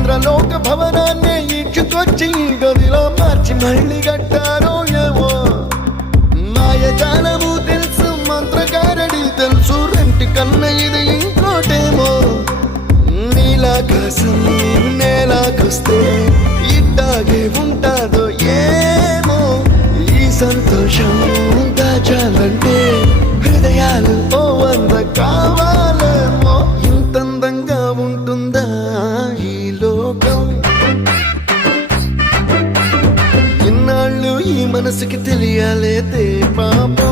ఇంద్రలోక భవనాన్ని ఈడ్చుకొచ్చి గదిలో మార్చి మళ్ళీ కట్టారో ఏమో మాయజాలము తెలుసు మంత్రగారడి తెలుసు రెంటి కన్న ఇది ఇంకోటేమో నీలాకాశం నేలాకొస్తే ఇట్టాగే ఉంటాదో ఏమో ఈ సంతోషం దాచాలంటే హృదయాలు ఓ వంద కావాలేమో ఇంతందంగా ఉంటుందా ఈ లోకం ఇన్నాళ్ళు ఈ మనసుకి తెలియాలేదే పాపం